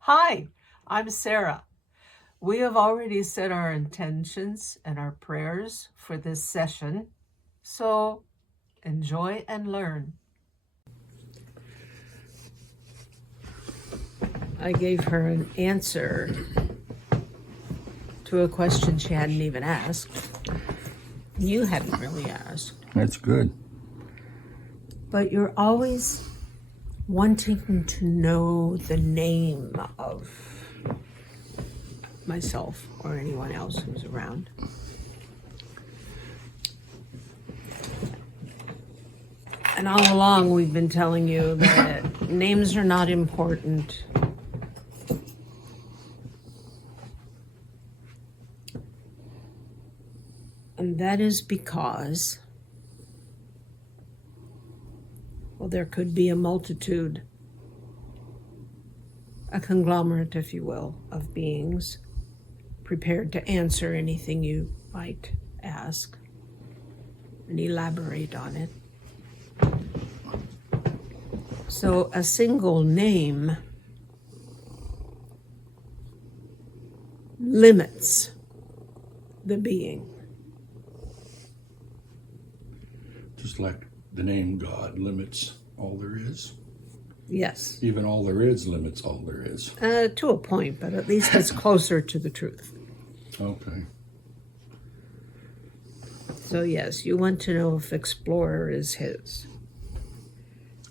Hi, I'm Sarah. We have already set our intentions and our prayers for this session, so enjoy and learn. I gave her an answer to a question she hadn't even asked. You hadn't really asked. That's good. But you're always wanting to know the name of myself or anyone else who's around. And all along we've been telling you that names are not important. And that is because, well, there could be a multitude, a conglomerate, if you will, of beings prepared to answer anything you might ask and elaborate on it. So a single name limits the being. Just like the name God limits all there is. Yes. Even all there is limits all there is. To a point, but at least it's closer to the truth. Okay. So yes, you want to know if Explorer is his.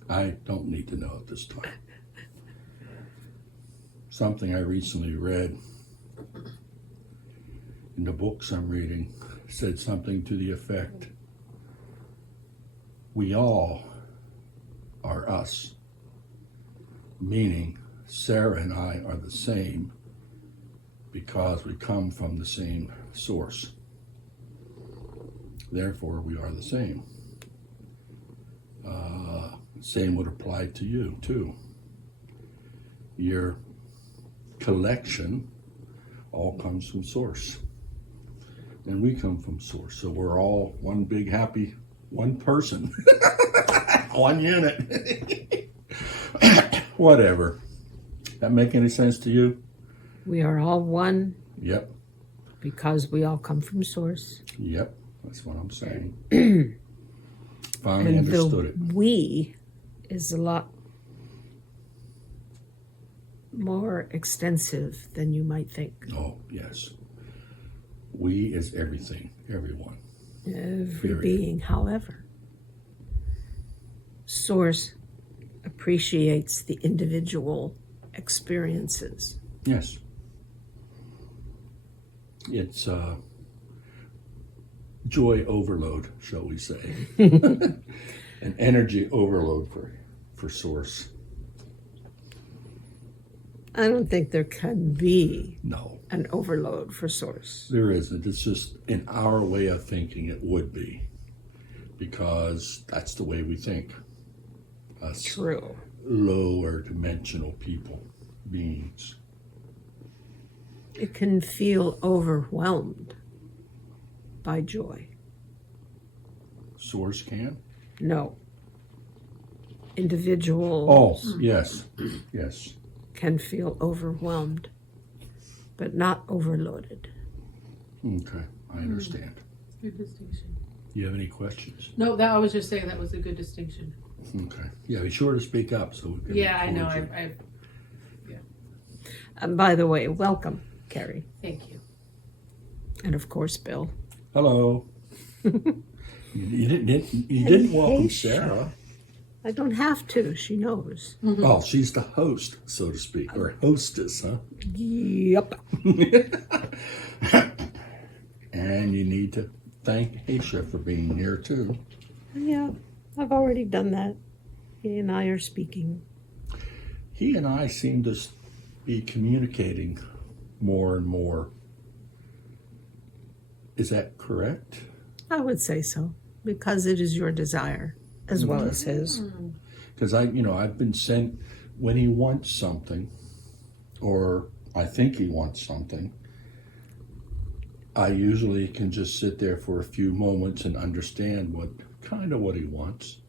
I don't need to know at this time. Something I recently read in the books I'm reading said something to the effect, we all are us. Meaning, Sarah and I are the same because we come from the same source. Therefore, we are the same. Same would apply to you, too. Your collection all comes from source. And we come from source. So we're all one big, happy, one person. One unit. Whatever. That make any sense to you? We are all one. Yep. Because we all come from source. Yep. That's what I'm saying. Finally and understood it. We is a lot more extensive than you might think. Oh, yes. We is everything, everyone. Every Period. being, however, source appreciates the individual experiences. Yes. It's joy overload, shall we say. An energy overload for source. I don't think there can be No. an overload for source. There isn't. It's just in our way of thinking it would be. Because that's the way we think. Us True. lower dimensional people, beings. It can feel overwhelmed by joy. Source can? No. Individuals Oh, yes. Yes. can feel overwhelmed, but not overloaded. Okay, I understand. Good distinction. You have any questions? No, that I was just saying that was a good distinction. Okay. Yeah, be sure to speak up so we can. Yeah, I know. record you. And by the way, welcome, Carrie. Thank you. And of course, Bill. Hello. You didn't welcome Hey, Sarah. I don't have to, she knows. Oh, she's the host, so to speak, or hostess, huh? Yep. And you need to thank Aisha for being here too. Yeah, I've already done that. He and I are speaking. He and I seem to be communicating more and more. Is that correct? I would say so, because it is your desire as well as his. Because I've been sent when he wants something, or I think he wants something. I usually can just sit there for a few moments and understand what he wants.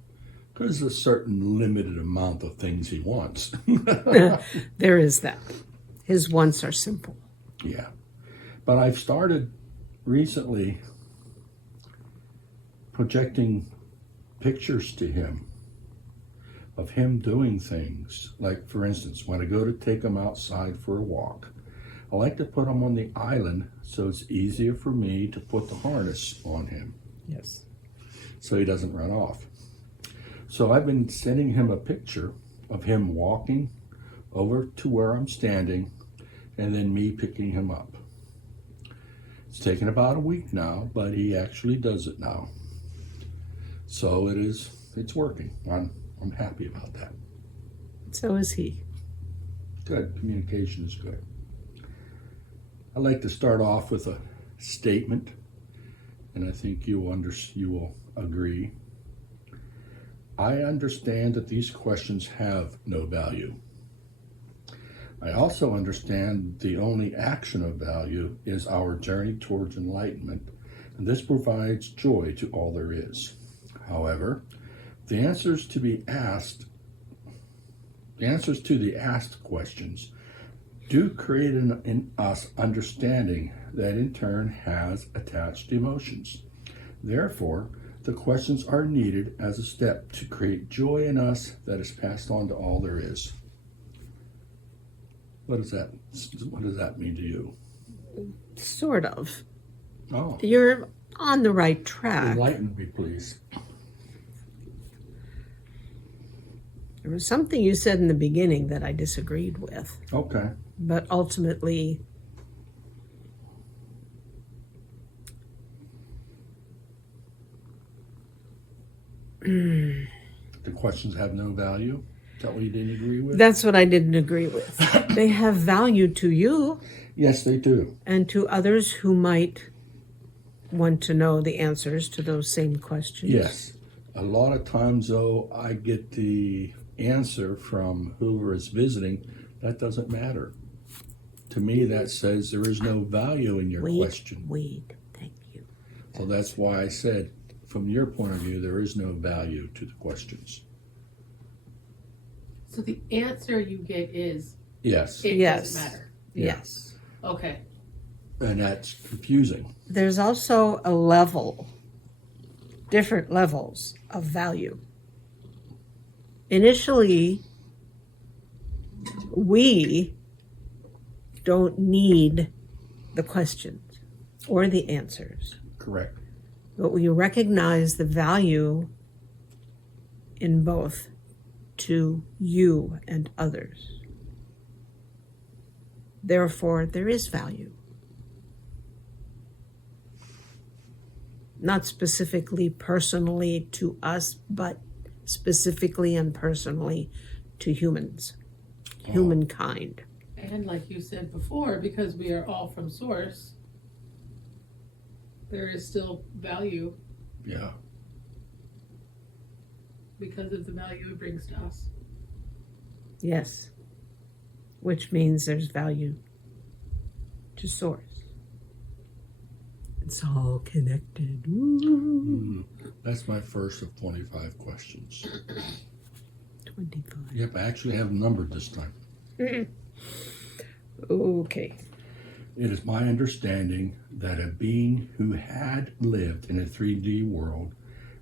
There's a certain limited amount of things he wants. There is that. His wants are simple. Yeah. But I've started recently projecting pictures to him of him doing things. Like, for instance, when I go to take him outside for a walk, I like to put him on the island so it's easier for me to put the harness on him Yes. so he doesn't run off. So I've been sending him a picture of him walking over to where I'm standing and then me picking him up. It's taken about a week now, but he actually does it now. So it's working. I'm happy about that. So is he. Good. Communication is good. I'd like to start off with a statement, and I think you will agree. I understand that these questions have no value. I also understand the only action of value is our journey towards enlightenment, and this provides joy to all there is. However, the answers to the asked questions do create in us understanding that in turn has attached emotions. Therefore, the questions are needed as a step to create joy in us that is passed on to all there is. What does that mean to you? Sort of. Oh, You're on the right track. enlighten me, please. There was something you said in the beginning that I disagreed with, Okay. but ultimately The questions have no value? Is that what you didn't agree with? that's what I didn't agree with. They have value to you Yes, they do. and to others who might want to know the answers to those same questions. Yes. A lot of times, though, I get the answer from whoever is visiting. That doesn't matter. To me, that says there is no value in your question. Wait, thank you. So that's why I said, from your point of view, there is no value to the questions. So the answer you get is Yes. it Yes. doesn't matter. Yes. Okay. And that's confusing. There's also a level, different levels of value. Initially, we don't need the questions or the answers, Correct. but we recognize the value in both to you and others. Therefore, there is value. Not specifically personally to us, but specifically and personally to humans, humankind. And like you said before, because we are all from source, there is still value Yeah. because of the value it brings to us. Yes. Which means there's value to source. It's all connected. Ooh. That's my first of 25 questions. 25. Yep, I actually have them numbered this time. Okay. It is my understanding that a being who had lived in a 3D world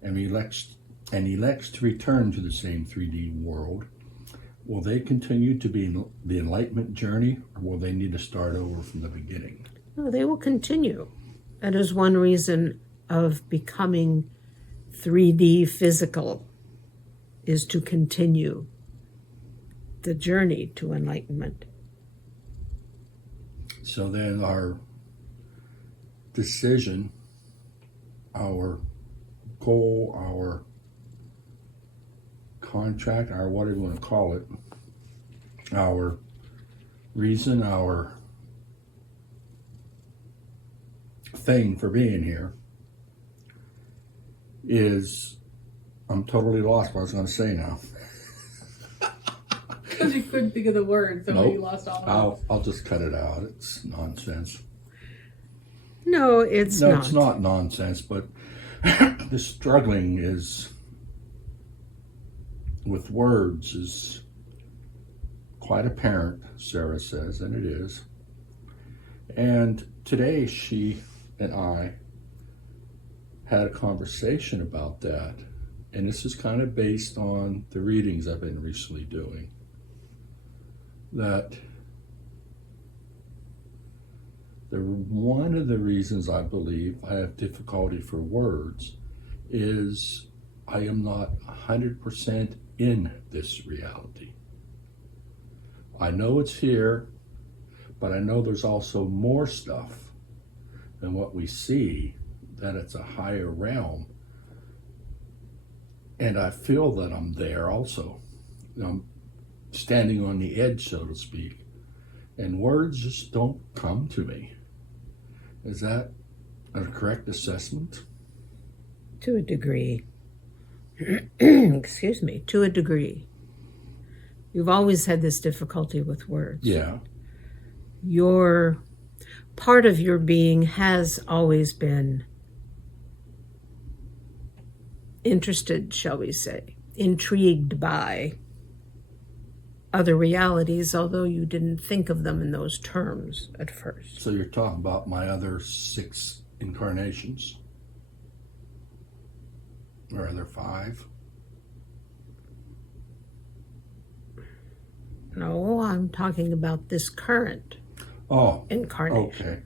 and elects to return to the same 3D world, will they continue to be in the enlightenment journey, or will they need to start over from the beginning? No, they will continue. That is one reason of becoming 3D physical, is to continue the journey to enlightenment. So then our decision, our goal, our contract, our whatever you want to call it, our reason, our thing for being here is, I'm totally lost what I was going to say now. Because you couldn't think of the words, so Nope. you lost all of I'll just cut it out. It's nonsense. No, it's No, not. it's not nonsense, but the struggling is with words is quite apparent, Sarah says, and it is. And today she and I had a conversation about that. And this is kind of based on the readings I've been recently doing. That one of the reasons I believe I have difficulty for words is I am not 100% in this reality. I know it's here, but I know there's also more stuff than what we see, that it's a higher realm. And I feel that I'm there also. I'm standing on the edge, so to speak. And words just don't come to me. Is that a correct assessment? To a degree. Excuse me, to a degree. You've always had this difficulty with words. Yeah. Your part of your being has always been interested, shall we say, intrigued by other realities, although you didn't think of them in those terms at first. So you're talking about my other 6 incarnations? Or are there 5? No, I'm talking about this current incarnation. Okay.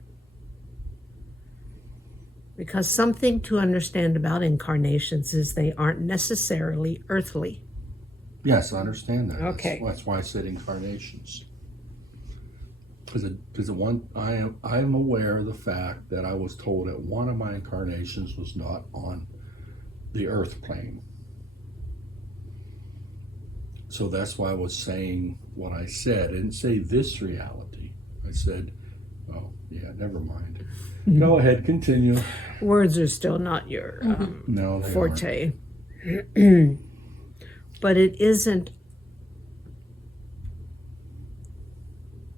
Because something to understand about incarnations is they aren't necessarily earthly. Yes, I understand that. Okay. That's why I said incarnations. Because I am aware of the fact that I was told that one of my incarnations was not on the earth plane. So that's why I was saying what I said. I didn't say this reality. I said, oh, yeah, never mind. Go ahead, continue. Words are still not your No, they forte. But it isn't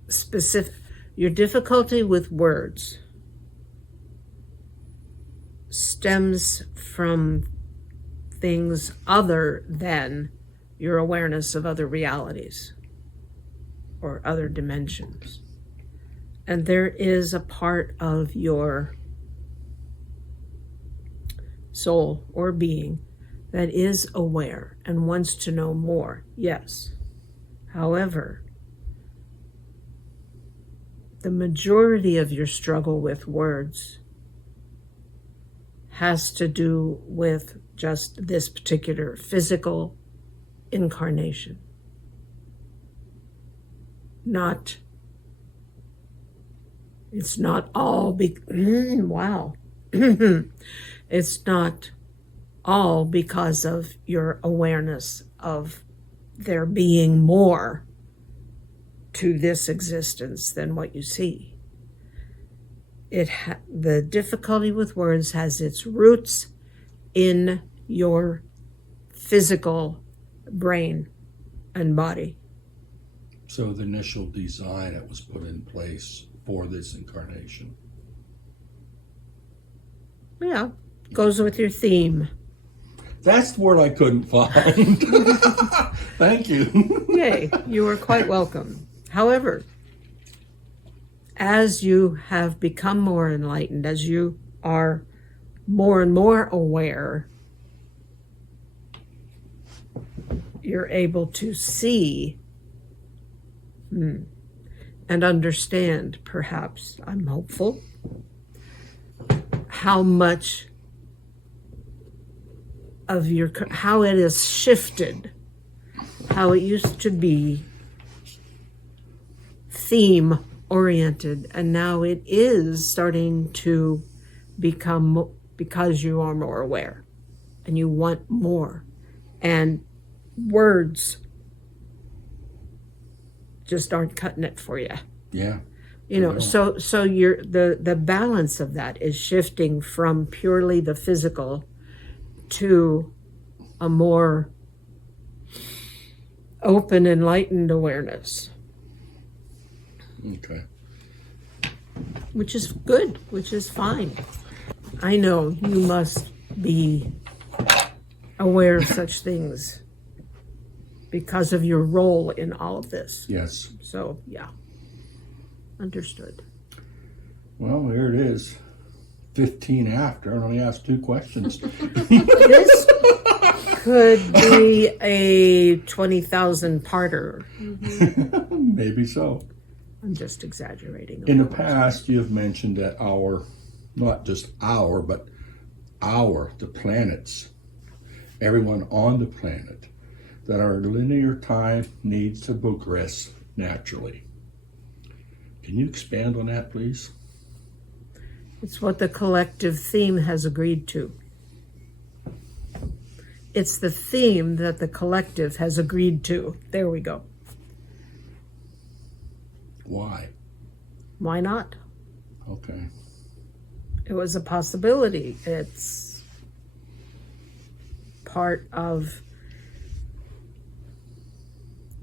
specific. Your difficulty with words stems from things other than your awareness of other realities or other dimensions. And there is a part of your soul or being that is aware and wants to know more, yes. However, the majority of your struggle with words has to do with just this particular physical incarnation. It's not all wow. It's not all because of your awareness of there being more to this existence than what you see. The difficulty with words has its roots in your physical brain and body. So the initial design that was put in place for this incarnation. Yeah, goes with your theme. That's the word I couldn't find. Thank you. Yay, you are quite welcome. However, as you have become more enlightened, as you are more and more aware, you're able to see and understand, perhaps, I'm hopeful, how much of how it has shifted, how it used to be theme oriented, and now it is starting to become, because you are more aware and you want more, and words just aren't cutting it for you. Yeah. So you're the balance of that is shifting from purely the physical to a more open, enlightened awareness. Okay. Which is good, which is fine. I know you must be aware of such things because of your role in all of this. Yes. So, yeah. Understood. Well, there it is. 15 after. I only asked 2 questions. This could be a 20,000 parter. Maybe so. I'm just exaggerating. In the past, you've mentioned that not just but the planets, everyone on the planet, that our linear time needs to progress naturally. Can you expand on that, please? It's what the collective theme has agreed to. It's the theme that the collective has agreed to. There we go. Why? Why not? Okay. It was a possibility. It's part of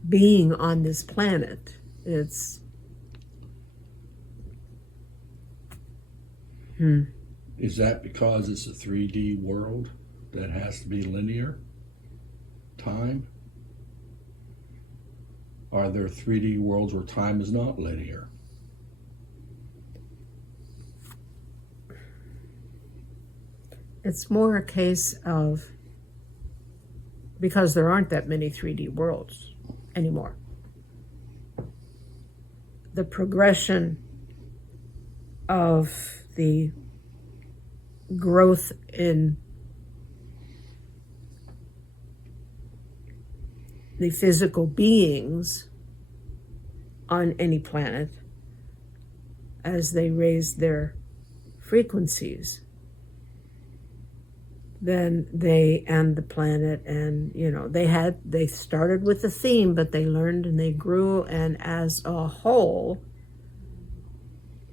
being on this planet. It's Is that because it's a 3D world that has to be linear time? Are there 3D worlds where time is not linear? It's more a case of, because there aren't that many 3D worlds anymore, the progression of the growth in the physical beings on any planet as they raise their frequencies, then they and the planet, and they started with a theme, but they learned and they grew, and as a whole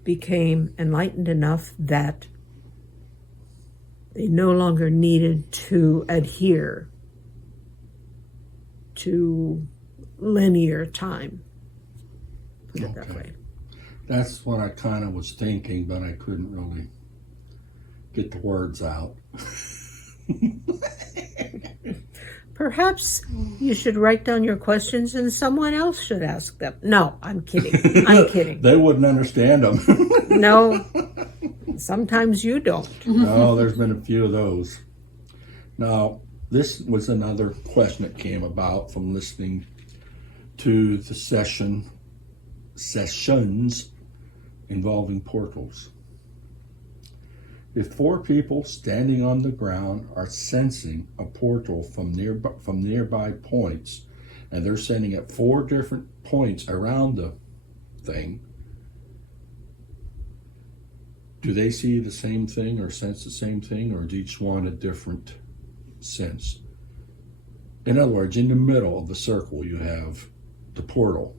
became enlightened enough that they no longer needed to adhere to linear time. Put it that way. That's what I kind of was thinking, but I couldn't really get the words out. Perhaps you should write down your questions and someone else should ask them. No, I'm kidding. I'm kidding. They wouldn't understand them. No, sometimes you don't. No, there's been a few of those. Now, this was another question that came about from listening to the sessions involving portals. If 4 people standing on the ground are sensing a portal from nearby points, and they're sending at 4 different points around the thing, do they see the same thing or sense the same thing, or is each one a different sense? In other words, in the middle of the circle you have the portal,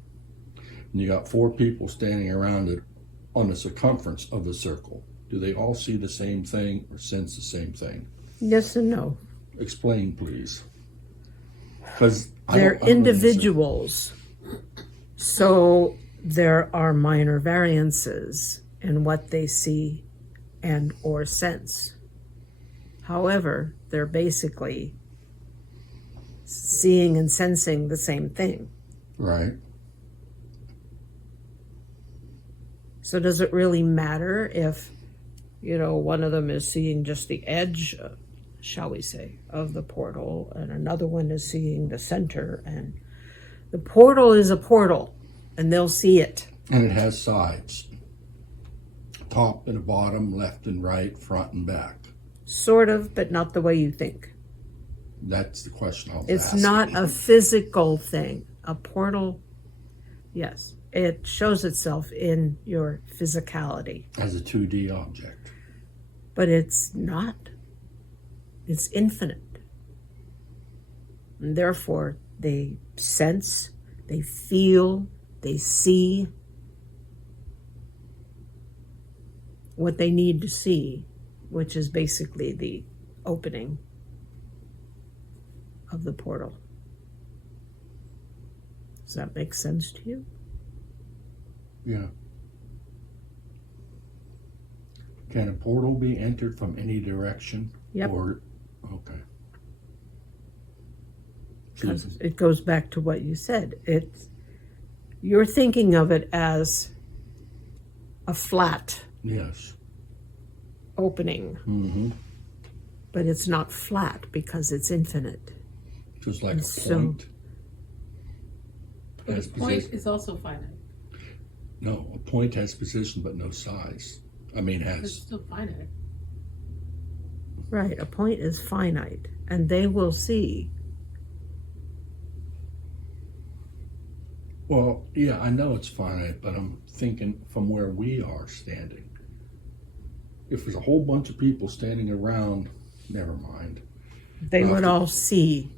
and you got 4 people standing around it on the circumference of the circle. Do they all see the same thing or sense the same thing? Yes and no. Explain, please. Because they're individuals, so there are minor variances in what they see and or sense. However, they're basically seeing and sensing the same thing. Right. So does it really matter if, one of them is seeing just the edge, shall we say, of the portal, and another one is seeing the center, and the portal is a portal, and they'll see it. And it has sides. Top and bottom, left and right, front and back. Sort of, but not the way you think. That's the question I was It's asking. not a physical thing. A portal, yes, it shows itself in your physicality. As a 2D object. But it's not. It's infinite. And therefore, they sense, they feel, they see what they need to see, which is basically the opening of the portal. Does that make sense to you? Yeah. Can a portal be entered from any direction? Yep. Or, okay. because it goes back to what you said. You're thinking of it as a flat Yes. opening, Mm-hmm. but it's not flat because it's infinite. Just like a So- point. But Has the point position. is also finite. No, a point has position but no size. I mean, It's has. still finite. Right, a point is finite, and they will see. Well, yeah, I know it's finite, but I'm thinking from where we are standing. If there's a whole bunch of people standing around, never mind. They Well, would if- all see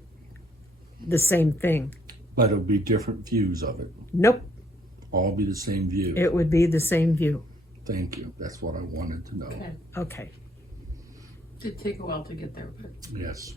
the same thing. But it'll be different views of it. Nope, All be the same view. it would be the same view. Thank you. That's what I wanted to know. Okay. Okay. Did take a while to get there, but Yes.